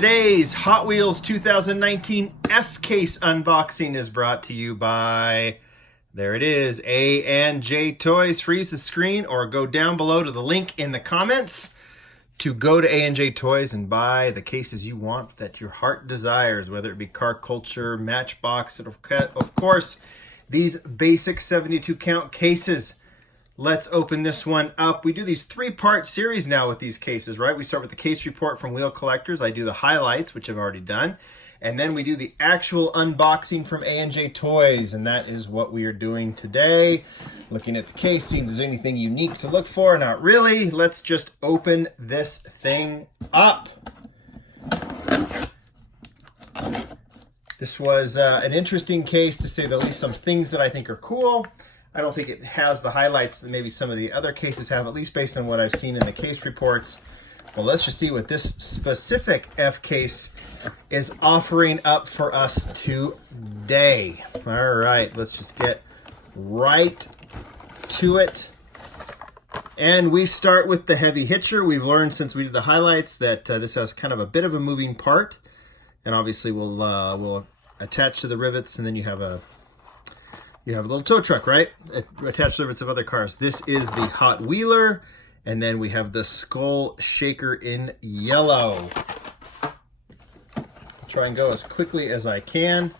Today's Hot Wheels 2019 F-Case unboxing is brought to you by, there it is, A&J Toys. Freeze the screen or go down below to the link in the comments to go to A&J Toys and buy the cases you want that your heart desires, whether it be car culture, Matchbox, and of course, these basic 72 count cases. Let's open this one up. We do these three-part series now with these cases, right? We start with the case report from Wheel Collectors. I do the highlights, which I've already done. And then we do the actual unboxing from A&J Toys. And that is what we are doing today. Looking at the case, seeing if there's anything unique to look for. Not really. Let's just open this thing up. This was an interesting case, to say the least. Some things that I think are cool. I don't think it has the highlights that maybe some of the other cases have, at least based on what I've seen in the case reports. Well, let's just see what this specific F case is offering up for us today. All right, let's just get right to it. And we start with the heavy hitcher. We've learned since we did the highlights that this has kind of a bit of a moving part. And obviously we'll attach to the rivets, and then you have a little tow truck, right? Attached to the rivets of other cars. This is the Hot Wheeler, and then we have the Skull Shaker in yellow. Try and go as quickly as I can.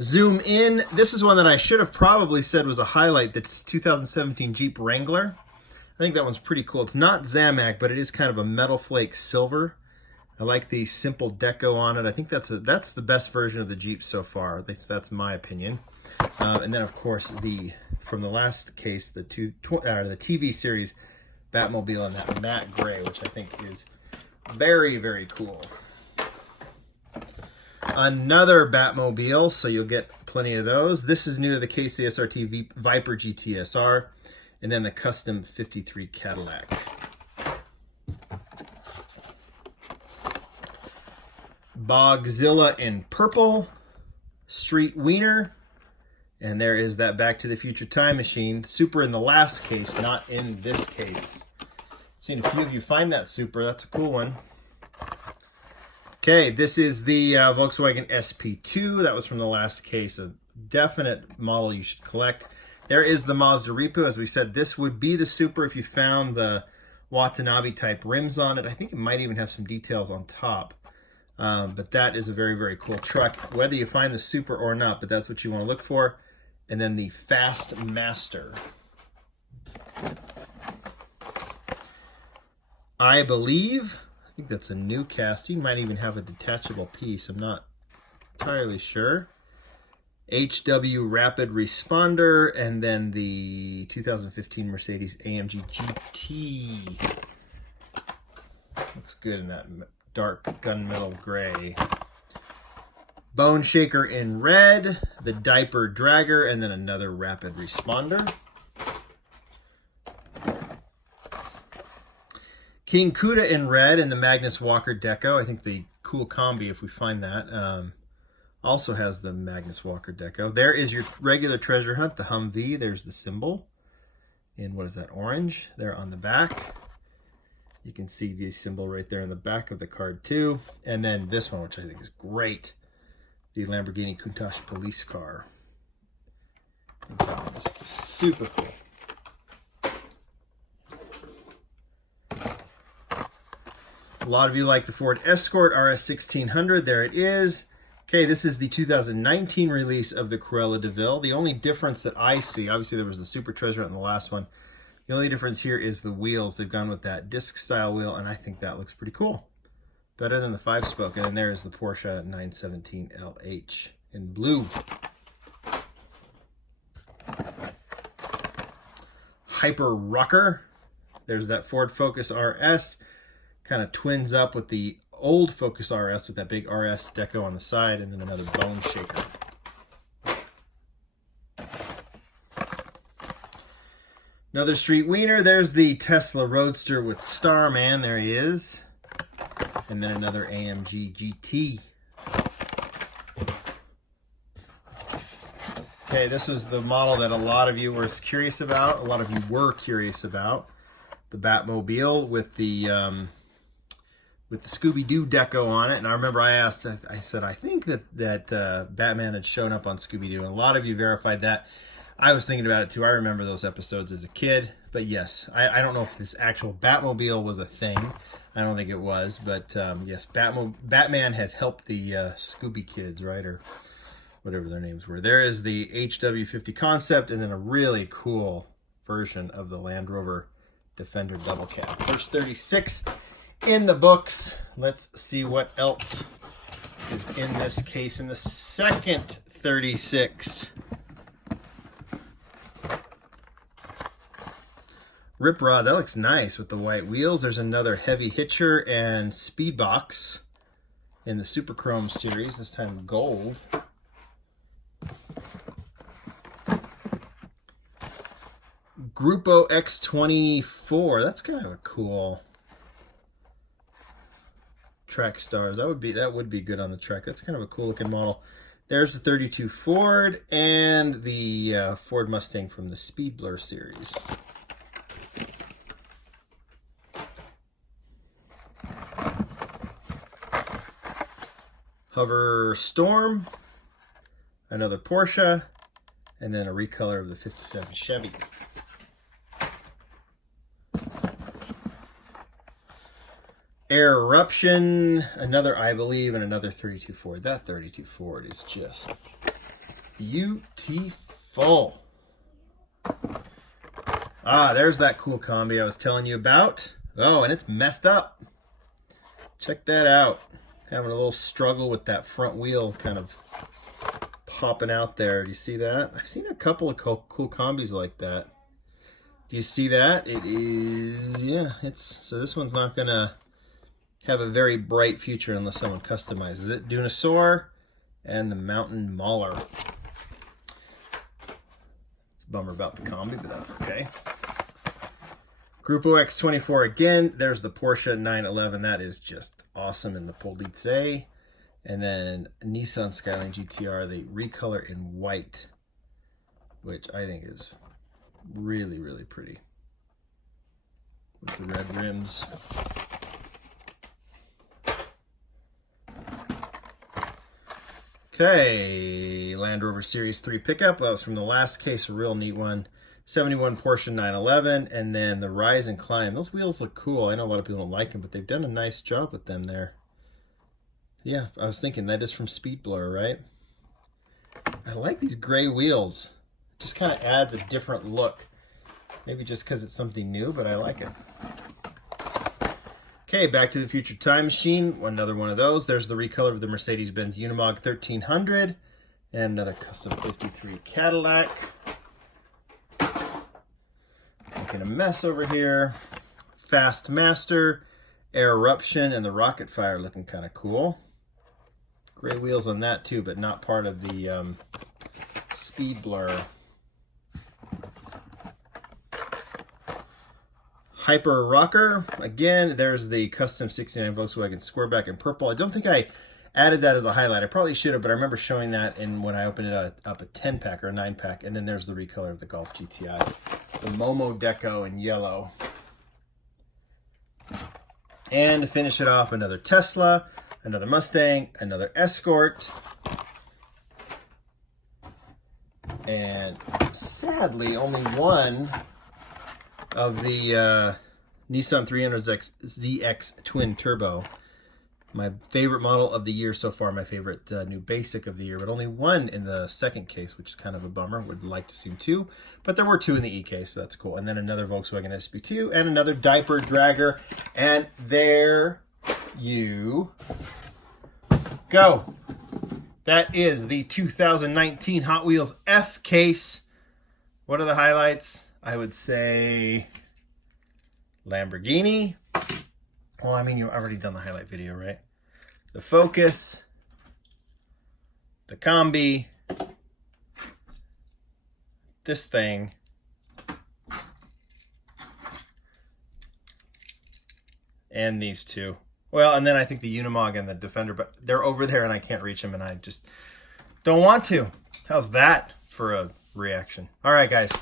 Zoom in. This is one that I should have probably said was a highlight. That's 2017 Jeep Wrangler. I think that one's pretty cool. It's not Zamac, but it is kind of a metal flake silver. I like the simple deco on it. I think that's the best version of the Jeep so far. At least that's my opinion. And then, of course, from the last case, the TV series Batmobile in that matte gray, which I think is very, very cool. Another Batmobile, so you'll get plenty of those. This is new to the case, the SRT Viper GTSR, and then the custom 53 Cadillac. Bogzilla in purple, Street Wiener, and there is that Back to the Future time machine. Super in the last case, not in this case. Seen a few of you find that Super. That's a cool one. Okay, this is the Volkswagen SP2. That was from the last case. A definite model you should collect. There is the Mazda Repo. As we said, this would be the Super if you found the Watanabe type rims on it. I think it might even have some details on top. But that is a very, very cool truck, whether you find the Super or not, but that's what you want to look for. And then the Fast Master. I think that's a new casting. Might even have a detachable piece. I'm not entirely sure. HW Rapid Responder, and then the 2015 Mercedes AMG GT. Looks good in that dark gunmetal gray. Bone Shaker in red, the Diaper Dragger, and then another Rapid Responder. King Kuda in red, and the Magnus Walker Deco. I think the cool combi, if we find that, also has the Magnus Walker Deco. There is your regular treasure hunt, the Humvee. There's the symbol in, what is that, orange there on the back. You can see the symbol right there in the back of the card too. And then this one, which I think is great, the Lamborghini Countach police car. I think that one is super cool. A lot of you like the Ford Escort RS 1600. There it is. Okay, this is the 2019 release of the Cruella de Vil. The only difference that I see, obviously there was the Super Treasure in the last one. The only difference here is the wheels. They've gone with that disc style wheel, and I think that looks pretty cool. Better than the 5-spoke. And then there is the Porsche 917 LH in blue. Hyper Rocker. There's that Ford Focus RS. Kind of twins up with the old Focus RS with that big RS deco on the side, and then another Bone Shaker. Another Street Wiener. There's the Tesla Roadster with Starman. There he is. And then another AMG GT. Okay, this is the model that a lot of you were curious about. A lot of you were curious about. The Batmobile with the with the Scooby-Doo deco on it. And I remember I said, I think that Batman had shown up on Scooby-Doo, and a lot of you verified that. I was thinking about it too. I remember those episodes as a kid. But yes, I don't know if this actual Batmobile was a thing. I don't think it was. But yes, Batman had helped the Scooby Kids, right? Or whatever their names were. There is the HW50 concept, and then a really cool version of the Land Rover Defender double cab. First 36 in the books. Let's see what else is in this case in the second 36. Rip Rod, that looks nice with the white wheels. There's another heavy hitcher and speed box in the Super Chrome series, this time gold. Grupo X24, that's kind of a cool track stars. That would be good on the track. That's kind of a cool looking model. There's the 32 Ford and the Ford Mustang from the Speed Blur series. Hover Storm, another Porsche, and then a recolor of the 57 Chevy. Air Eruption, another I Believe, and another 32 Ford. That 32 Ford is just beautiful. Ah, there's that cool combi I was telling you about. Oh, and it's messed up. Check that out. Having a little struggle with that front wheel kind of popping out there. Do you see that? I've seen a couple of cool combis like that. Do you see that? It is, yeah, so this one's not going to have a very bright future unless someone customizes it. Dunosaur and the Mountain Mauler. It's a bummer about the combi, but that's okay. Grupo X24 again. There's the Porsche 911. That is just awesome in the Police. And then Nissan Skyline GTR, the recolor in white, which I think is really, really pretty with the red rims. Okay, Land Rover Series 3 pickup. That was from the last case, a real neat one. 71 Porsche 911, and then the Rise and Climb. Those wheels look cool. I know a lot of people don't like them, but they've done a nice job with them there. Yeah, I was thinking that is from Speed Blur, right? I like these gray wheels. Just kind of adds a different look. Maybe just because it's something new, but I like it. Okay, Back to the Future Time Machine. Another one of those. There's the recolor of the Mercedes-Benz Unimog 1300. And another custom 53 Cadillac. Making a mess over here. Fast Master, Air Eruption, and the Rocket Fire looking kind of cool. Gray wheels on that too, but not part of the Speed Blur. Hyper Rocker. Again, there's the custom 69 Volkswagen Squareback in purple. I don't think I added that as a highlight. I probably should have, but I remember showing that when I opened it up a 10-pack or a 9-pack. And then there's the recolor of the Golf GTI. The Momo Deco in yellow. And to finish it off, another Tesla, another Mustang, another Escort. And sadly, only one of the Nissan 300ZX Twin Turbo. My favorite model of the year so far, my favorite new basic of the year, but only one in the second case, which is kind of a bummer. Would like to see two, but there were two in the E case, so that's cool. And then another Volkswagen SP2 and another diaper dragger. And there you go. That is the 2019 Hot Wheels F case. What are the highlights? I would say Lamborghini. Well, I mean, you've already done the highlight video, right? The Focus, the Combi, this thing, and these two. Well, and then I think the Unimog and the Defender, but they're over there and I can't reach them and I just don't want to. How's that for a reaction? All right, guys.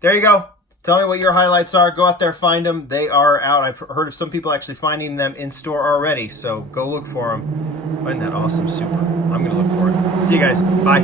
There you go. Tell me what your highlights are. Go out there, find them. They are out. I've heard of some people actually finding them in store already, so go look for them. Find that awesome super. I'm going to look for it. See you guys. Bye.